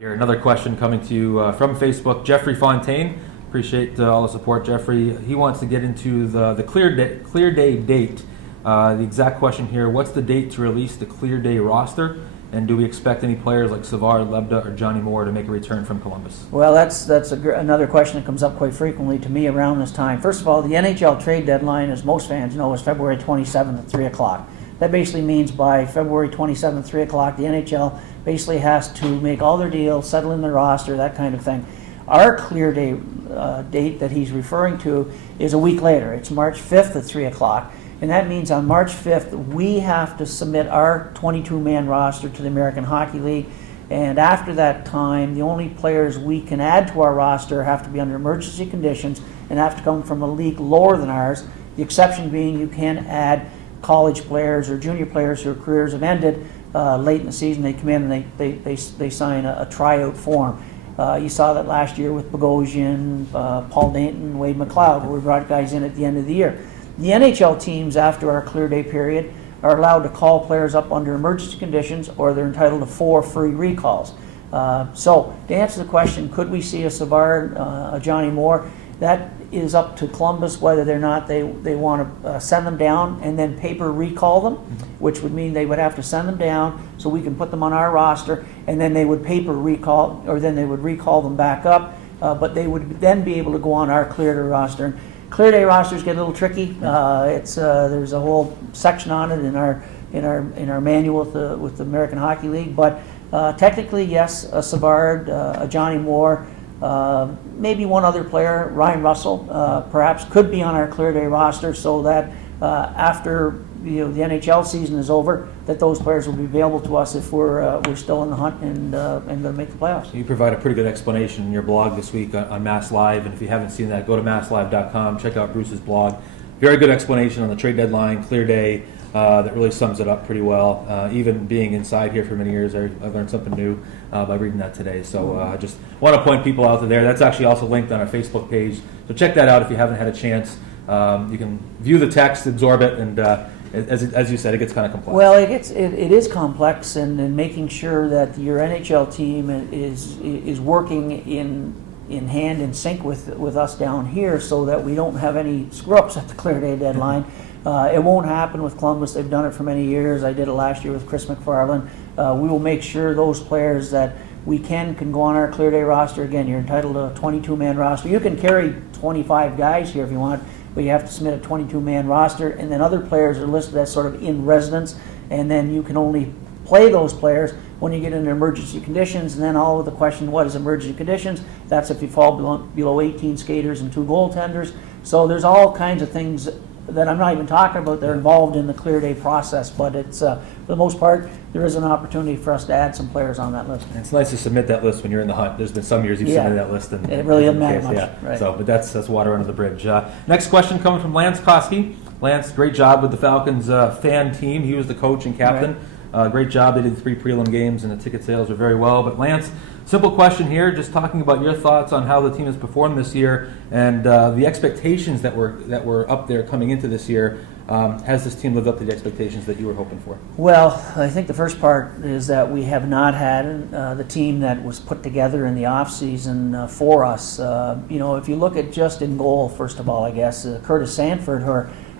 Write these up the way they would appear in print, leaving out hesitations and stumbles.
Here, another question coming to you from Facebook. Jeffrey Fontaine, appreciate all the support, Jeffrey. He wants to get into the clear day date. The exact question here: what's the date to release the clear day roster? And do we expect any players like Savard, Lebda, or Johnny Moore to make a return from Columbus? Well, that's another question that comes up quite frequently to me around this time. First of all, the NHL trade deadline, as most fans know, is February 27th at 3 o'clock. That basically means by February 27th, 3 o'clock, the NHL basically has to make all their deals, settle in their roster, that kind of thing. Our clear day date that he's referring to is a week later. It's March 5th at 3 o'clock. And that means on March 5th, we have to submit our 22-man roster to the American Hockey League. And after that time, the only players we can add to our roster have to be under emergency conditions and have to come from a league lower than ours. The exception being you can add college players or junior players whose careers have ended late in the season. They come in and they sign a tryout form. You saw that last year with Bogosian, Paul Danton, Wade McLeod, where we brought guys in at the end of the year. The NHL teams, after our clear day period, are allowed to call players up under emergency conditions, or they're entitled to 4 free recalls. So to answer the question, could we see a Savard, a Johnny Moore? That is up to Columbus whether or not they want to send them down and then paper recall them, which would mean they would have to send them down so we can put them on our roster, and then they would paper recall, or then they would recall them back up, but they would then be able to go on our clear day roster. Clear day rosters get a little tricky. There's a whole section on it in our manual with the American Hockey League, but technically yes, a Savard, a Johnny Moore, maybe one other player, Ryan Russell, perhaps could be on our clear day roster, so that after the NHL season is over, that those players will be available to us if we're still in the hunt and going to make the playoffs. You provide a pretty good explanation in your blog this week on Mass Live, and if you haven't seen that, go to masslive.com, check out Bruce's blog. Very good explanation on the trade deadline, clear day, that really sums it up pretty well. Even being inside here for many years, I learned something new by reading that today. So I just want to point people out to there. That's actually also linked on our Facebook page, so check that out if you haven't had a chance. You can view the text, absorb it, and as you said, it gets kind of complex. Well, it is complex, and making sure that your NHL team is working in hand in sync with us down here, so that we don't have any screw-ups at the clear day deadline. It won't happen with Columbus. They've done it for many years. I did it last year with Chris McFarland. We will make sure those players that we can go on our clear day roster. Again, you're entitled to a 22-man roster. You can carry 25 guys here if you want, but you have to submit a 22-man roster, and then other players are listed as sort of in residence, and then you can only play those players when you get into emergency conditions. And then all of the question, what is emergency conditions? That's if you fall below 18 skaters and 2 goaltenders. So there's all kinds of things that I'm not even talking about that are involved in the clear day process, but it's for the most part there is an opportunity for us to add some players on that list. And it's nice to submit that list when you're in the hunt. There's been some years you've submitted that list, and it really doesn't matter much. Yeah. Right. So, but that's water under the bridge. Next question coming from Lance Koski. Lance, great job with the Falcons fan team. He was the coach and captain. Right. Great job. They did 3 prelim games, and the ticket sales were very well. But Lance, simple question here, just talking about your thoughts on how the team has performed this year and the expectations that were up there coming into this year. Has this team lived up to the expectations that you were hoping for? Well, I think the first part is that we have not had the team that was put together in the offseason for us. If you look at just in goal, first of all, I guess, Curtis Sanford,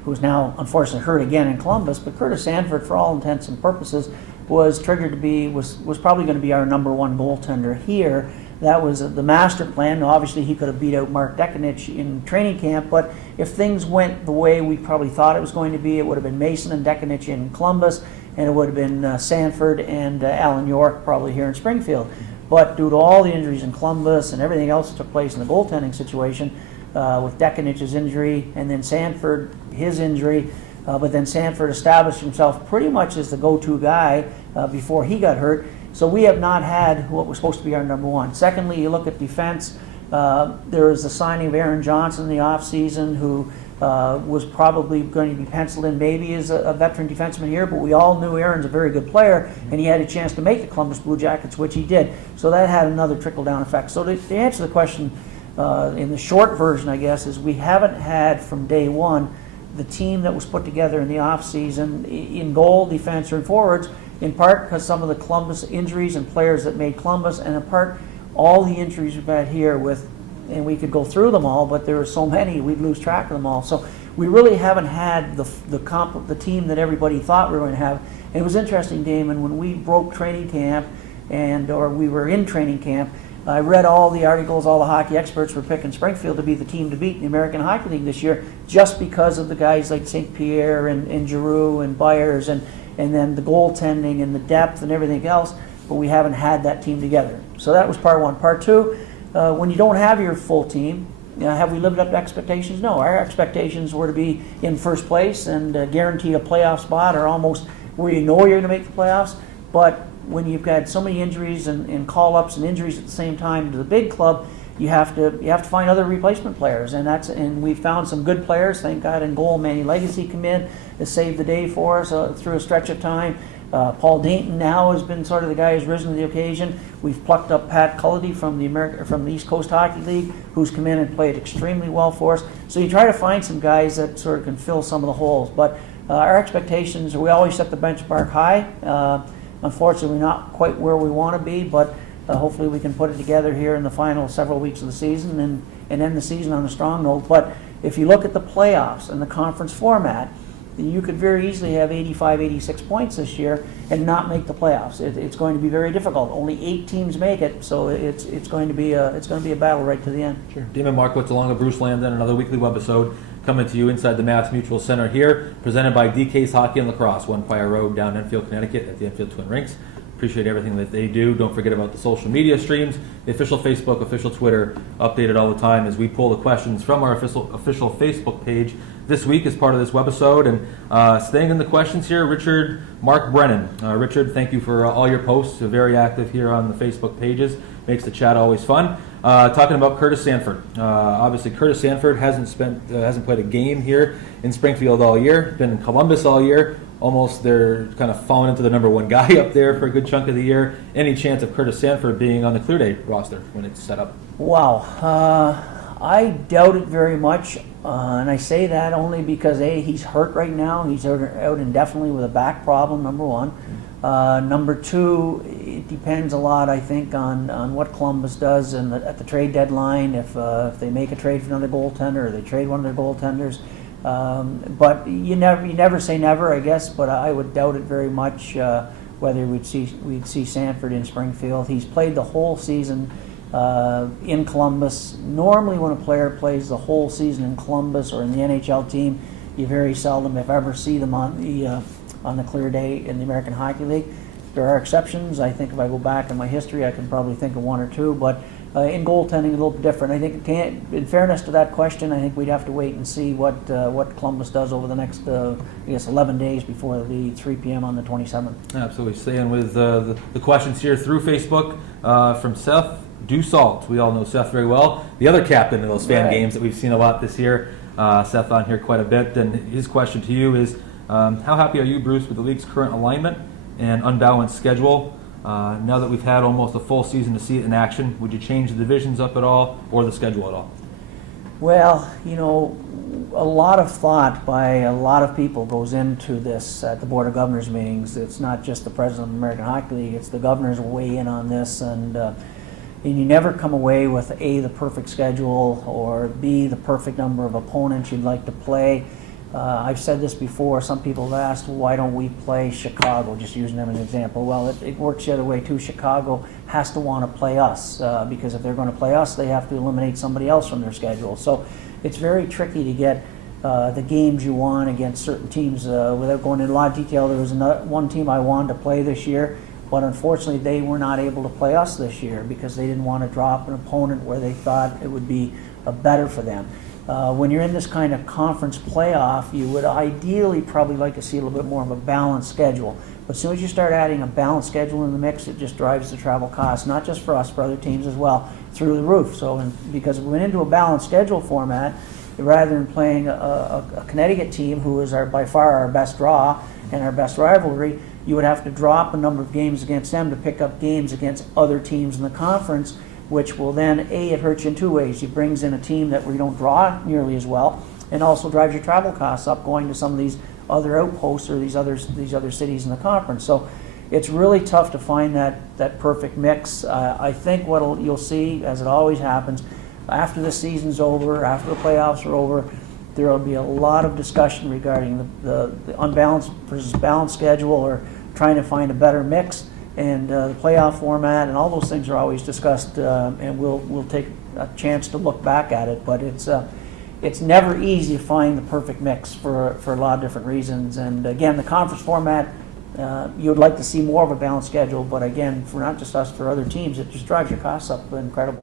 who's now unfortunately hurt again in Columbus, but Curtis Sanford, for all intents and purposes, was triggered to be, was probably going to be our number 1 goaltender here. That was the master plan. Now, obviously, he could have beat out Mark Dekanich in training camp, but if things went the way we probably thought it was going to be, it would have been Mason and Dekanich in Columbus, and it would have been Sanford and Alan York probably here in Springfield. But due to all the injuries in Columbus and everything else that took place in the goaltending situation, with Dekanich's injury and then Sanford, his injury, but then Sanford established himself pretty much as the go-to guy before he got hurt. So we have not had what was supposed to be our number 1. Secondly, you look at defense. There was the signing of Aaron Johnson in the offseason, who was probably going to be penciled in maybe as a veteran defenseman here, but we all knew Aaron's a very good player, and he had a chance to make the Columbus Blue Jackets, which he did. So that had another trickle-down effect. So to answer the question in the short version, I guess, is we haven't had from day one the team that was put together in the offseason in goal, defense, and forwards, in part because some of the Columbus injuries and players that made Columbus, and in part all the injuries we've had here with, and we could go through them all, but there are so many we'd lose track of them all. So we really haven't had the team that everybody thought we were going to have. And it was interesting, Damon, when we broke training camp or we were in training camp, I read all the articles, all the hockey experts were picking Springfield to be the team to beat in the American Hockey League this year, just because of the guys like St. Pierre and Giroux and Byers and then the goaltending and the depth and everything else, but we haven't had that team together. So that was part one. Part two, when you don't have your full team, have we lived up to expectations? No. Our expectations were to be in first place and guarantee a playoff spot, or almost where you know you're going to make the playoffs. But when you've got so many injuries and call-ups and injuries at the same time to the big club, you have to find other replacement players, and we found some good players. Thank God in goal, Manny Legacy come in, has saved the day for us through a stretch of time. Paul Dayton now has been sort of the guy who's risen to the occasion. We've plucked up Pat Cullity from the East Coast Hockey League, who's come in and played extremely well for us. So you try to find some guys that sort of can fill some of the holes. But our expectations, we always set the benchmark high. Unfortunately, we're not quite where we want to be, but hopefully we can put it together here in the final several weeks of the season and end the season on a strong note. But if you look at the playoffs and the conference format, you could very easily have 85, 86 points this year and not make the playoffs. It's going to be very difficult. Only 8 teams make it, so it's going to be a battle right to the end. Sure. Damon Markowitz along with Bruce Landon, another weekly webisode coming to you inside the Mass Mutual Center here, presented by DK's Hockey and Lacrosse, 1 Choir Road, down Enfield, Connecticut, at the Enfield Twin Rinks. Appreciate everything that they do. Don't forget about the social media streams, the official Facebook, official Twitter, updated all the time as we pull the questions from our official Facebook page this week as part of this webisode. And staying in the questions here, Richard Mark Brennan. Richard, thank you for all your posts. You're very active here on the Facebook pages. Makes the chat always fun. Talking about Curtis Sanford. Obviously, Curtis Sanford hasn't played a game here in Springfield all year. Been in Columbus all year. Almost they're kind of falling into the number 1 guy up there for a good chunk of the year. Any chance of Curtis Sanford being on the Clear Day roster when it's set up? Wow. I doubt it very much. And I say that only because, A, he's hurt right now. He's out indefinitely with a back problem, number 1. Number 2, it depends a lot, I think, on what Columbus does at the trade deadline, if they make a trade for another goaltender or they trade one of their goaltenders. But you never say never, I guess, but I would doubt it very much whether we'd see Sanford in Springfield. He's played the whole season in Columbus. Normally when a player plays the whole season in Columbus or in the NHL team, you very seldom, if ever, see them on the Clear Day in the American Hockey League. There are exceptions. I think if I go back in my history, I can probably think of 1 or 2, but in goaltending, a little bit different. I think, in fairness to that question, I think we'd have to wait and see what Columbus does over the next, 11 days before the 3 p.m. on the 27th. Absolutely. Staying with the questions here through Facebook from Seth Dussault. We all know Seth very well. The other captain of those fan games that we've seen a lot this year. Seth on here quite a bit. And his question to you is, how happy are you, Bruce, with the league's current alignment and unbalanced schedule? Now that we've had almost a full season to see it in action, would you change the divisions up at all or the schedule at all? Well, a lot of thought by a lot of people goes into this at the Board of Governors meetings. It's not just the president of the American Hockey League, it's the governors weigh in on this, and you never come away with A, the perfect schedule, or B, the perfect number of opponents you'd like to play. I've said this before. Some people have asked, why don't we play Chicago, just using them as an example. Well, it works the other way too. Chicago has to want to play us because if they're going to play us, they have to eliminate somebody else from their schedule. So it's very tricky to get the games you want against certain teams. Without going into a lot of detail, there was one team I wanted to play this year, but unfortunately they were not able to play us this year because they didn't want to drop an opponent where they thought it would be better for them. When you're in this kind of conference playoff, you would ideally probably like to see a little bit more of a balanced schedule. But as soon as you start adding a balanced schedule in the mix, it just drives the travel costs, not just for us, for other teams as well, through the roof. So because we went into a balanced schedule format, rather than playing a Connecticut team who is by far our best draw and our best rivalry, you would have to drop a number of games against them to pick up games against other teams in the conference, which will then, A, it hurts you in 2 ways. It brings in a team that we don't draw nearly as well, and also drives your travel costs up going to some of these other outposts or these other cities in the conference. So it's really tough to find that perfect mix. I think what you'll see, as it always happens, after the season's over, after the playoffs are over, there will be a lot of discussion regarding the unbalanced versus balanced schedule, or trying to find a better mix, and the playoff format, and all those things are always discussed, and we'll take a chance to look back at it. But it's never easy to find the perfect mix for a lot of different reasons. And again, the conference format, you would like to see more of a balanced schedule, but again, for not just us, for other teams, it just drives your costs up incredible.